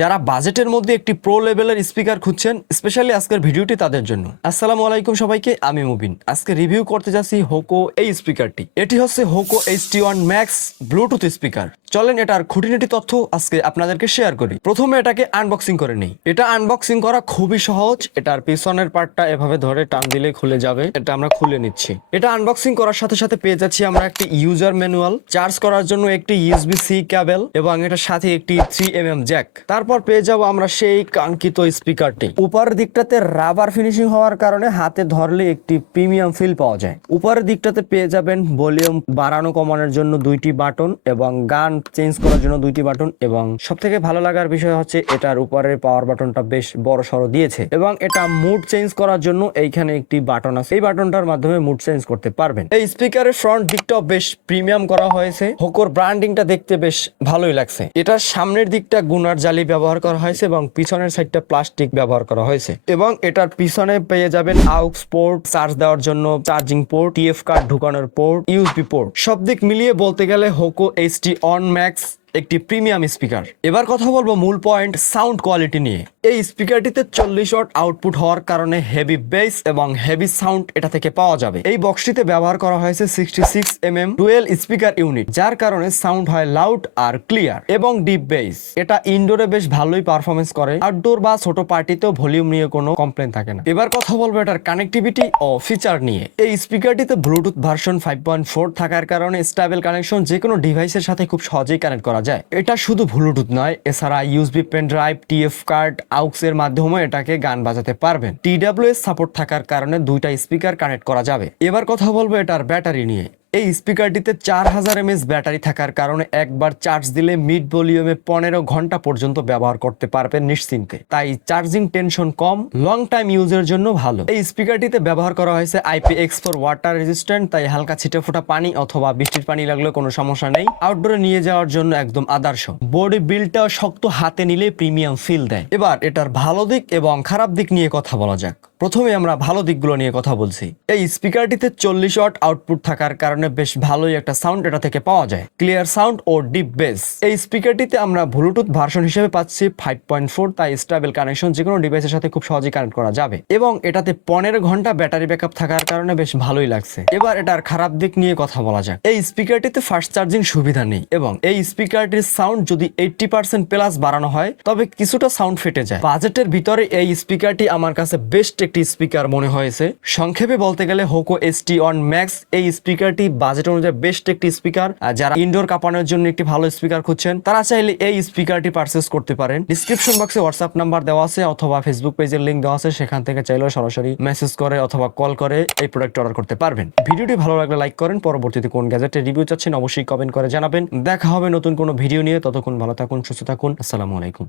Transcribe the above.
যারা বাজেটের মধ্যে একটি প্রো লেভেলের স্পিকার খুঁজছেন, স্পেশালি আজকের ভিডিওটি তাদের জন্য। আসসালামু আলাইকুম সবাইকে, আমি মুবিন। আজকে রিভিউ করতে যাচ্ছি হোকো এই স্পিকারটি। এটি হচ্ছে Hoco HT1 max Bluetooth speaker. চলেন এটার খুঁটিনাটি তথ্য আজকে আপনাদেরকে শেয়ার করি। প্রথমে এটাকে আনবক্সিং করে নিই। এটা আনবক্সিং করা খুবই সহজ। এটার পিছনের পার্টটা এভাবে ধরে টান দিলে খুলে যাবে। এটা আমরা খুলে নিচ্ছি। এটা আনবক্সিং করার সাথে সাথে পেয়ে যাচ্ছি আমরা একটি ইউজার ম্যানুয়াল, চার্জ করার জন্য একটি USB-C কেবল এবং এটার সাথে একটি 3mm জ্যাক। তারপর পেয়ে যাব আমরা সেই কাঙ্ক্ষিত স্পিকারটি। উপরের দিকটাতে রাবার ফিনিশিং হওয়ার কারণে হাতে ধরলে একটি প্রিমিয়াম ফিল পাওয়া যায়। উপরের দিকটাতে পেয়ে যাবেন ভলিউম বাড়ানো কমানোর জন্য দুইটি বাটন এবং গান চেঞ্জ করার জন্য দুইটি বাটন, এবং সবথেকে ভালো লাগার বিষয় হচ্ছে এটার উপরের পাওয়ার বাটনটা বেশ বড় সড়ো দিয়েছে, এবং এটা মুড চেঞ্জ করার জন্য এইখানে একটি বাটন আছে। এই বাটনটার মাধ্যমে মুড চেঞ্জ করতে পারবেন। এই স্পিকারের ফ্রন্ট দিকটাও বেশ প্রিমিয়াম করা হয়েছে। হোকোর ব্র্যান্ডিংটা দেখতে বেশ ভালোই লাগছে। এটার সামনের দিকটা গুনার জালি ব্যবহার করা হয়েছে এবং পিছনের সাইডটা প্লাস্টিক ব্যবহার করা হয়েছে, এবং এটার পিছনে পেয়ে যাবেন AUX পোর্ট, চার্জ দেওয়ার জন্য চার্জিং পোর্ট, TF কার্ড ঢুকানোর পোর্ট, USB পোর্ট। সব দিক মিলিয়ে বলতে গেলে হোকো HT1 ম্যাক্স একটি প্রিমিয়াম স্পিকার। এবার কথা বলবো মূল পয়েন্ট, সাউন্ড কোয়ালিটি নিয়ে। এই স্পিকারটিতে 40 ওয়াট আউটপুট হওয়ার কারণে হেভি বেস এবং হেভি সাউন্ড এটা থেকে পাওয়া যাবে। এই বক্সটিতে ব্যবহার করা হয়েছে 66mm ডুয়েল স্পিকার ইউনিট, যার কারণে সাউন্ড হয় লাউড আর ক্লিয়ার এবং ডিপ বেস। এটা ইনডোরে বেশ ভালোই পারফরমেন্স করে। আউটডোর বা ছোট পার্টিতেও ভলিউম নিয়ে কোনো কমপ্লেন থাকে না। এবার কথা বলবো এটার কানেক্টিভিটি ও ফিচার নিয়ে। এই স্পিকারটিতে ব্লুটুথ ভার্সন 5.4 থাকার কারণে স্টেবল কানেকশন যে কোনো ডিভাইসের সাথে খুব সহজেই কানেক্ট করা যায়। এটা শুধু ব্লুটুথ নয়, এছাড়া USB pen drive, TF card, AUX এর মাধ্যমে এটাকে গান বাজাতে পারবেন। TWS সাপোর্ট থাকার কারণে দুইটা স্পিকার কানেক্ট করা যাবে। এবার কথা বলবো এটার ব্যাটারি নিয়ে। এই স্পিকারটিতে 4000 mAh ব্যাটারি থাকার কারণে একবার চার্জ দিলে মিড ভলিউমে 15 ঘন্টা পর্যন্ত ব্যবহার করতে পারবেন নিশ্চিন্তে। তাই চার্জিং টেনশন কম, লং টাইম ইউজের জন্য ভালো। এই স্পিকারটিতে ব্যবহার করা হয়েছে IPX4 ওয়াটার রেজিস্ট্যান্ট, তাই হালকা ছিটেফোঁটা পানি অথবা বৃষ্টির পানি লাগলে কোনো সমস্যা নেই। আউটডোরে নিয়ে যাওয়ার জন্য একদম আদর্শ। বডি বিল্ডটাও শক্ত, হাতে নিলে প্রিমিয়াম ফিল দেয়। এবার এটার ভালো দিক এবং খারাপ দিক নিয়ে কথা বলা যাক। প্রথমে আমরা ভালো দিকগুলো নিয়ে কথা বলছি। এই স্পিকারটিতে 40 ওয়াট আউটপুট থাকার কারণে বেশ ভালোই একটা সাউন্ড এটা থেকে পাওয়া যায়, clear sound oh deep base. এই স্পিকারটিতে আমরা ব্লুটুথ ভার্সন হিসেবে পাচ্ছি 5.4, তাই স্টেবল কানেকশন যে কোনো ডিভাইসের সাথে খুব সহজেই কানেক্ট করা যাবে, এবং এটাতে 15 ঘন্টা ব্যাটারি ব্যাকআপ থাকার কারণে বেশ ভালোই লাগছে। এবার এটার খারাপ দিক নিয়ে কথা বলা যাক। এই স্পিকারটিতে ফাস্ট চার্জিং সুবিধা নেই, এবং এই স্পিকারটির সাউন্ড যদি 80% প্লাস বাড়ানো হয় তবে কিছুটা সাউন্ড ফেটে যায়। বাজেটের ভিতরে এই স্পিকারটি আমার কাছে বেস্ট একটি স্পিকার মনে হয়েছে। সংক্ষেপে বলতে গেলে হোকো HT1 ম্যাক্স এই স্পিকারটি বাজেট অনুযায়ী বেস্ট একটি স্পিকার। যারা ইনডোর কাঁপানোর জন্য একটি ভালো স্পিকার খুঁজছেন তারা চাইলে এই স্পিকারটি পারচেজ করতে পারেন। ডিসক্রিপশন বক্সে হোয়াটসঅ্যাপ নাম্বার দেওয়া আছে অথবা ফেসবুক পেজের লিংক দেওয়া আছে, সেখান থেকে চাইলেও সরাসরি মেসেজ করে অথবা কল করে এই প্রোডাক্ট অর্ডার করতে পারবেন। ভিডিওটি ভালো লাগলে লাইক করেন। পরবর্তীতে কোন গ্যাজেটের রিভিউ চাচ্ছেন অবশ্যই কমেন্ট করে জানাবেন। দেখা হবে নতুন কোনো ভিডিও নিয়ে। ততক্ষণ ভালো থাকুন, সুস্থ থাকুন। আসসালামু আলাইকুম।